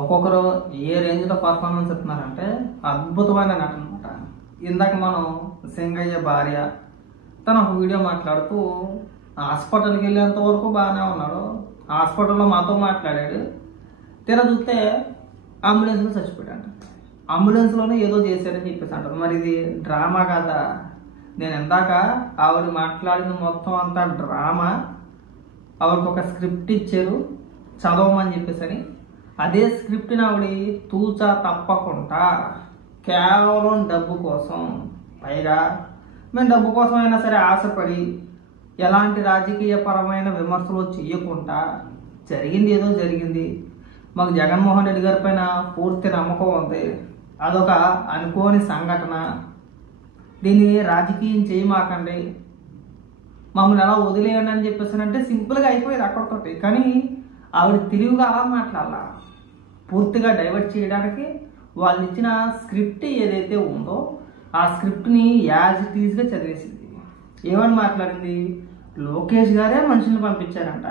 ఒక్కొక్కరు ఏ రేంజ్లో పర్ఫార్మెన్స్ ఇస్తున్నారంటే అద్భుతమైన నటన అనమాట. ఇందాక మనం సింగయ్య భార్య తను ఒక వీడియో మాట్లాడుతూ హాస్పిటల్కి వెళ్ళేంత వరకు బాగానే ఉన్నాడు, హాస్పిటల్లో మాతో మాట్లాడాడు, తీరా చూస్తే అంబులెన్స్లో చచ్చిపోయాడు. అంబులెన్స్లోనే ఏదో చేశాడని చెప్పేసి అంటారు. మరి ఇది డ్రామా కదా? నేను ఇందాక ఆవిడ మాట్లాడిన మొత్తం అంతా డ్రామా. ఆవిడకి ఒక స్క్రిప్ట్ ఇచ్చారు చదవమని చెప్పేసి, అదే స్క్రిప్ట్ని ఆవిడ తూచా తప్పకుండా కేవలం డబ్బు కోసం, పైగా మేము డబ్బు కోసం అయినా సరే ఆశపడి ఎలాంటి రాజకీయపరమైన విమర్శలు చేయకుండా జరిగింది ఏదో జరిగింది, మాకు జగన్మోహన్ రెడ్డి గారి పైన పూర్తి నమ్మకం ఉంది, అదొక అనుకోని సంఘటన, దీన్ని రాజకీయం చేయమాకండి, మమ్మల్ని ఎలా వదిలేయండి అని చెప్పేసి అంటే సింపుల్గా అయిపోయేది అక్కడితోటి. కానీ ఆవిడ తెలివిగా అలా మాట్లాడాల, పూర్తిగా డైవర్ట్ చేయడానికి వాళ్ళు ఇచ్చిన స్క్రిప్ట్ ఏదైతే ఉందో ఆ స్క్రిప్ట్ని యాజ్ ఇట్ ఈజ్గా చదివేసింది. ఏమని మాట్లాడింది? లోకేష్ గారే మనుషుల్ని పంపించారంట,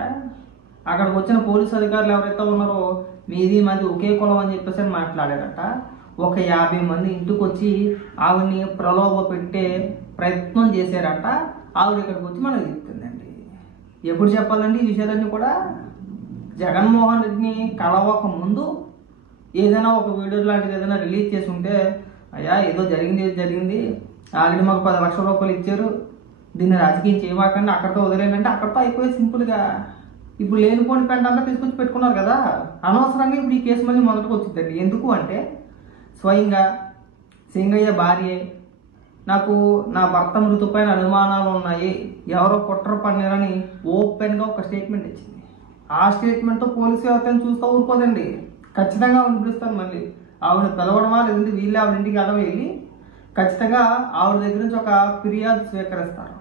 అక్కడికి వచ్చిన పోలీసు అధికారులు ఎవరైతే ఉన్నారో మీది మాది ఒకే కులం అని చెప్పేసి అని మాట్లాడారట. ఒక 50 మంది ఇంటికి వచ్చి ఆవిడ్ని ప్రలోభ పెట్టే ప్రయత్నం చేశారట. ఆవిడ ఇక్కడికి వచ్చి మనకు చెప్తుందండి. ఎప్పుడు చెప్పాలండి ఈ విషయాలన్నీ కూడా? జగన్మోహన్ రెడ్డిని కలవక ముందు ఏదైనా ఒక వీడియో లాంటిది ఏదైనా రిలీజ్ చేసి ఉంటే, అయ్యా ఏదో జరిగింది, ఆల్రెడీ మాకు 10 లక్షల రూపాయలు ఇచ్చారు, దీన్ని రాజకీయం చేయమాకండి, అక్కడితో వదిలేనంటే అక్కడితో అయిపోయి సింపుల్గా. ఇప్పుడు లేనిపోని పెంట అంతా తీసుకొచ్చి పెట్టుకున్నారు కదా, అనవసరంగా ఇప్పుడు ఈ కేసు మళ్ళీ మొదటికి వచ్చిందండి. ఎందుకు అంటే స్వయంగా సింగయ్య భార్యే నాకు నా భర్త మృతి పైన అనుమానాలు ఉన్నాయి, ఎవరో కుట్ర పన్నారని ఓపెన్గా ఒక స్టేట్మెంట్ ఇచ్చింది. ఆ స్టేట్మెంట్తో పోలీసు వ్యవస్థను చూస్తూ ఊరుకోదండి, ఖచ్చితంగా ఆవిడ పిలుస్తాను. మళ్ళీ ఆవిడ పిలవడమా లేదంటే వీళ్ళే ఆవిడ ఇంటికి వెళ్ళడం వెళ్ళి ఖచ్చితంగా ఆవిడ దగ్గర నుంచి ఒక ఫిర్యాదు స్వీకరిస్తారు.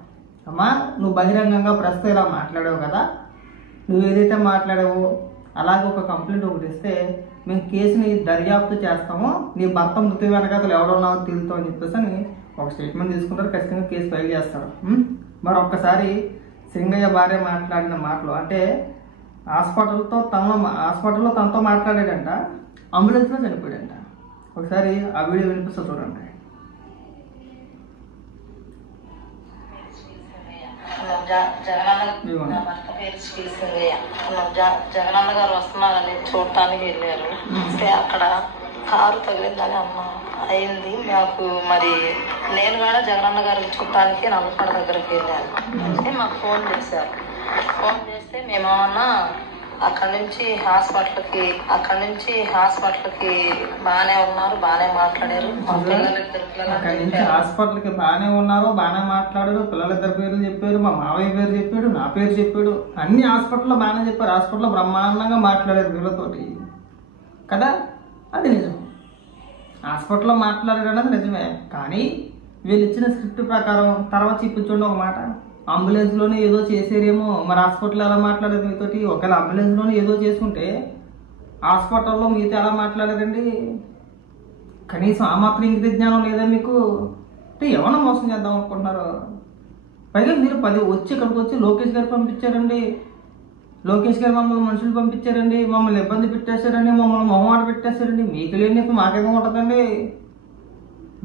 అమ్మా నువ్వు బహిరంగంగా ప్రస్తుతం ఇలా మాట్లాడావు కదా, నువ్వు ఏదైతే మాట్లాడావో అలాగే ఒక కంప్లైంట్ ఒకటి ఇస్తే మేము కేసుని దర్యాప్తు చేస్తాము, నీ భర్త మృతి వెనకాతలు ఎవడున్నావో తెలుస్తావు అని చెప్పేసి అని ఒక స్టేట్మెంట్ తీసుకుంటారు, ఖచ్చితంగా కేసు ఫైల్ చేస్తారు. మరి ఒక్కసారి సింగయ్య భార్య మాట్లాడిన మాటలు అంటే హాస్పిటల్లో తనతో మాట్లాడాడంట, అంబులెన్స్లో చనిపోయాడంట. ఒకసారి ఆ వీడియో వినిపిస్తా చూడండి. జగనన్న గారు వస్తున్నారని చూడటానికి వెళ్ళారు. అక్కడ కారు తగిలిందని అయింది మాకు. మరి నేను కూడా జగనన్న గారికి చూడటానికి నల్లపడ దగ్గరికి వెళ్ళాను. అంటే మాకు ఫోన్ చేశారు. ఫోన్ చేస్తే మేమేమన్నా అక్కడి నుంచి హాస్పిటల్కి బాగానే ఉన్నారు, బాగానే మాట్లాడారు, హాస్పిటల్కి బాగానే ఉన్నారు, బాగానే మాట్లాడారు, పిల్లలిద్దరు పేర్లు చెప్పారు, మా మావయ్య పేరు చెప్పాడు, నా పేరు చెప్పాడు, అన్ని హాస్పిటల్లో బాగానే చెప్పారు, హాస్పిటల్లో బ్రహ్మాండంగా మాట్లాడారు వీళ్ళతోటి కదా. అది నిజం, హాస్పిటల్లో మాట్లాడారు అన్నది నిజమే. కానీ వీళ్ళు ఇచ్చిన స్క్రిప్ట్ ప్రకారం తర్వాత చూపించండి ఒక మాట, అంబులెన్స్లోనే ఏదో చేసారేమో, మరి హాస్పిటల్లో ఎలా మాట్లాడారు మీతోటి? ఒకవేళ అంబులెన్స్లోనే ఏదో చేసుకుంటే హాస్పిటల్లో మీతో ఎలా మాట్లాడారండి? కనీసం ఆ మాత్రం ఇంగిత జ్ఞానం లేదా మీకు? అంటే ఎవరన్నా మోసం చేద్దాం అనుకుంటున్నారు? పైగా మీరు 10 వచ్చి ఇక్కడికి వచ్చి లోకేష్ గారు పంపించారండి, లోకేష్ గారు మమ్మల్ని మనుషులు పంపించారండి, మమ్మల్ని ఇబ్బంది పెట్టేశారండి, మమ్మల్ని మొహమాట పెట్టేశారండి. మీకు లేని మాకేమో ఉంటుందండి?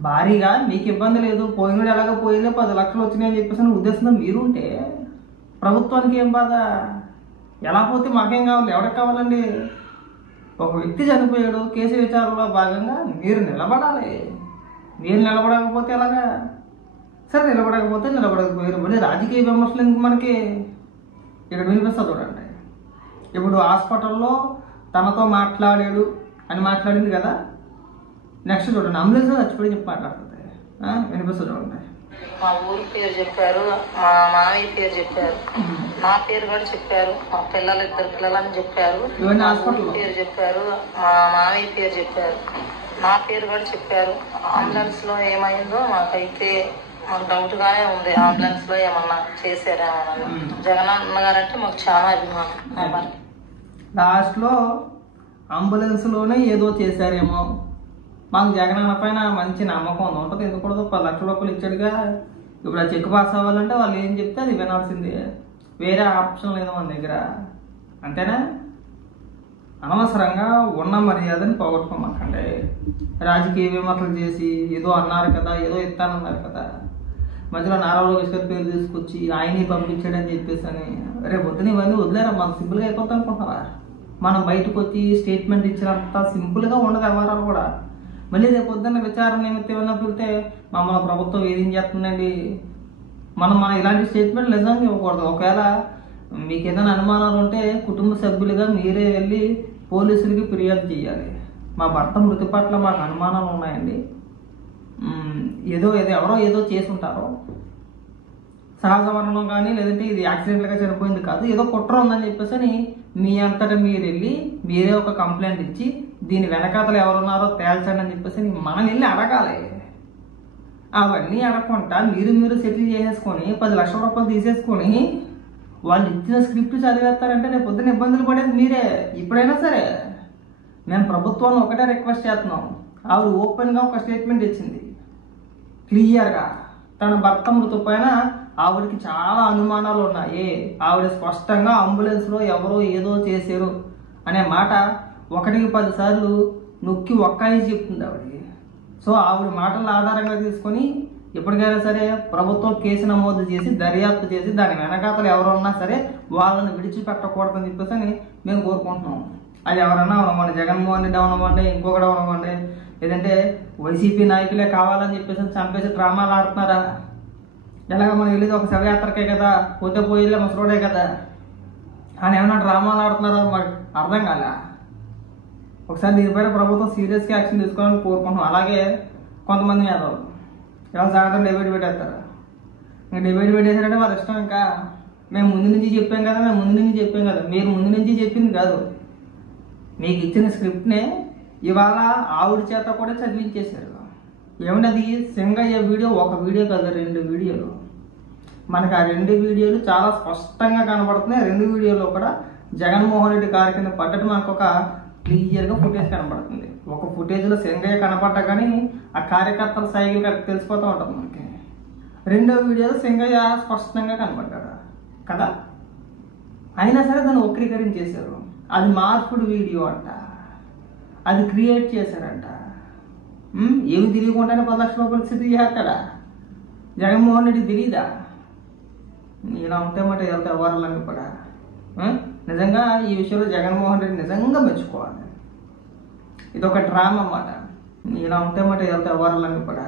భారీగా మీకు ఇబ్బంది లేదు, పోయినడు ఎలాగో పోయిందే 10 లక్షలు వచ్చినాయని చెప్పేసి ఉద్దేశంతో మీరు ఉంటే ప్రభుత్వానికి ఏం బాధ? ఎలా పోతే మాకేం కావాలి, ఎవరికి కావాలండి? ఒక వ్యక్తి చనిపోయాడు, కేసు విచారణలో భాగంగా మీరు నిలబడాలి. మీరు నిలబడకపోతే ఎలాగా? సరే నిలబడకపోతే నిలబడకపోయారు, మళ్ళీ రాజకీయ విమర్శలు ఎందుకు మనకి? ఇక్కడ వినిపిస్తా చూడండి. ఇప్పుడు హాస్పిటల్లో తనతో మాట్లాడాడు అని మాట్లాడింది కదా, నెక్స్ట్ చూడండి అంబులెన్స్ చచ్చిపోయి చెప్పి మాట్లాడుతుంది. వినిపిస్తా చూడండి. మా ఊరి పేరు చెప్పారు, మా మామయ్య పేరు చెప్పారు, నా పేరు కూడా చెప్పారు, మా ఇద్దరు పిల్లలని చెప్పారు, పేరు చెప్పారు, మా మామయ్య పేరు చెప్పారు, నా పేరు కూడా చెప్పారు. అంబులెన్స్ లో ఏమైందో మాకైతే మాకు డౌట్ గానే ఉంది, అంబులెన్స్ లో ఏమన్నా చేశారేమన్నా. జగనన్న గారు అంటే మాకు చాలా అభిమానం. లాస్ట్ లో అంబులెన్స్ లోనే ఏదో చేశారేమో, మాకు జగనన్న పైన మంచి నమ్మకం ఉంటుంది, ఎందుకు 10 లక్షల రూపాయలు ఇచ్చాడుగా, ఇప్పుడు ఆ చెక్ పాస్ అవ్వాలంటే వాళ్ళు ఏం చెప్తే అది వినాల్సిందే, వేరే ఆప్షన్ లేదు మన దగ్గర, అంతేనా? అనవసరంగా ఉన్న మర్యాదని పోగొట్టుకోమాకండి. రాజకీయ విమర్శలు చేసి ఏదో అన్నారు కదా, ఏదో ఇస్తానన్నారు కదా, మధ్యలో నారా లోకేష్ గారి పేరు తీసుకొచ్చి ఆయన్ని పంపించాడని చెప్పేసి అని రేపు పొద్దున ఇవన్నీ వదిలేరా? మనం సింపుల్గా అయిపోతాం అనుకుంటున్నారా? మనం బయటకు వచ్చి స్టేట్మెంట్ ఇచ్చినంత సింపుల్గా ఉండదు వ్యవహారాలు కూడా. మళ్ళీ రేపు పొద్దున్న విచారణ నిమిత్తం ఏమన్నా పిలితే మమ్మల్ని ప్రభుత్వం ఏదేం చేస్తుందండి, మనం ఇలాంటి స్టేట్మెంట్ నిజంగా ఇవ్వకూడదు. ఒకవేళ మీకు ఏదైనా అనుమానాలు ఉంటే కుటుంబ సభ్యులుగా మీరే వెళ్ళి పోలీసులకి ఫిర్యాదు చేయాలి. మా భర్త మృతి పట్ల మాకు అనుమానాలు ఉన్నాయండి, ఎవరో ఏదో చేసి ఉంటారో, సహజ మరణం కానీ లేదంటే ఇది యాక్సిడెంట్గా చనిపోయింది కాదు, ఏదో కుట్ర ఉందని చెప్పేసి అని మీ అంతటా మీరు వెళ్ళి మీరే ఒక కంప్లైంట్ ఇచ్చి దీని వెనకాతలు ఎవరున్నారో తేల్చండి అని చెప్పేసి మనం వెళ్ళి అడగాలి. అవన్నీ అడగకుండా మీరు సెటిల్ చేసేసుకొని 10 లక్షల రూపాయలు తీసేసుకొని వాళ్ళు ఇచ్చిన స్క్రిప్ట్ చదివేస్తారంటే రేపు పొద్దున్న ఇబ్బందులు పడేది మీరే. ఇప్పుడైనా సరే మేము ప్రభుత్వాన్ని ఒకటే రిక్వెస్ట్ చేస్తున్నాం. ఆవిడ ఓపెన్గా ఒక స్టేట్మెంట్ ఇచ్చింది క్లియర్గా. తన భర్త మృతి పైన ఆవిడకి చాలా అనుమానాలు ఉన్నాయి. ఆవిడ స్పష్టంగా అంబులెన్స్లో ఎవరో ఏదో చేశారు అనే మాట 1కి 10 సార్లు నొక్కి ఒక్కాయి చెప్తుంది ఆవిడకి. సో ఆవిడ మాటల ఆధారంగా తీసుకొని ఎప్పటికైనా సరే ప్రభుత్వం కేసు నమోదు చేసి దర్యాప్తు చేసి దాని వెనకాతలు ఎవరున్నా సరే వాళ్ళని విడిచిపెట్టకూడదని చెప్పేసి అని మేము కోరుకుంటున్నాం. అది ఎవరన్నా అవనవ్వండి, జగన్మోహన్ రెడ్డి అవనవ్వండి, ఇంకొకటి అవనవ్వండి, లేదంటే వైసీపీ నాయకులే కావాలని చెప్పేసి చంపేసి డ్రామాలు ఆడుతున్నారా? ఎలాగ మనం వెళ్ళేది ఒక శవయాత్రకే కదా, పోతే పోయిలే ముసలోడే కదా అని ఏమైనా డ్రామాలు ఆడుతున్నారా? మరి అర్థం కాల. ఒకసారి దీనిపైన ప్రభుత్వం సీరియస్గా యాక్షన్ తీసుకోవాలని కోరుకుంటున్నాం. అలాగే కొంతమంది యాదవులు ఇవాళ సాయంత్రం డిబేట్ పెట్టేస్తారు. ఇంకా డిబేట్ పెట్టేసారంటే వాళ్ళ ఇష్టం. ఇంకా మేము ముందు నుంచి చెప్పాం కదా, మీరు ముందు నుంచి చెప్పింది కాదు, మీకు ఇచ్చిన స్క్రిప్ట్నే ఇవాళ ఆవిడ చేత కూడా చదివించేశారు. ఏమన్నది సింగయ్య వీడియో, ఒక వీడియో కాదు 2 వీడియోలు. మనకు ఆ 2 వీడియోలు చాలా స్పష్టంగా కనబడుతున్నాయి. 2 వీడియోలో కూడా జగన్మోహన్ రెడ్డి కారు కింద పడ్డట్టు మనకు ఒక క్లియర్గా ఫుటేజ్ కనబడుతుంది. ఒక ఫుటేజ్లో సింగయ్య కనపడ్డా కానీ ఆ కార్యకర్తల సైకిల్ తెలిసిపోతూ ఉంటుంది మనకి. 2వ వీడియోలో సింగయ్య స్పష్టంగా కనపడ్డాడు కదా. అయినా సరే దాన్ని వక్రీకరించేశారు. అది మార్పుడు వీడియో అంట, అది క్రియేట్ చేశారంట. ఏమి తెలియకుండానే 10 లక్షల రూపాయలు స్థితి చేస్తాడా జగన్మోహన్ రెడ్డి? తెలీదా? ఇలా ఉంటే మాట వెళ్తారు వారాలన్నీ కూడా. నిజంగా ఈ విషయంలో జగన్మోహన్ రెడ్డి నిజంగా మెచ్చుకోవాలి. ఇది ఒక డ్రామా అన్నమాట. ఇలా ఉంటే మాట వెళ్తారు వారాలన్నీ కూడా.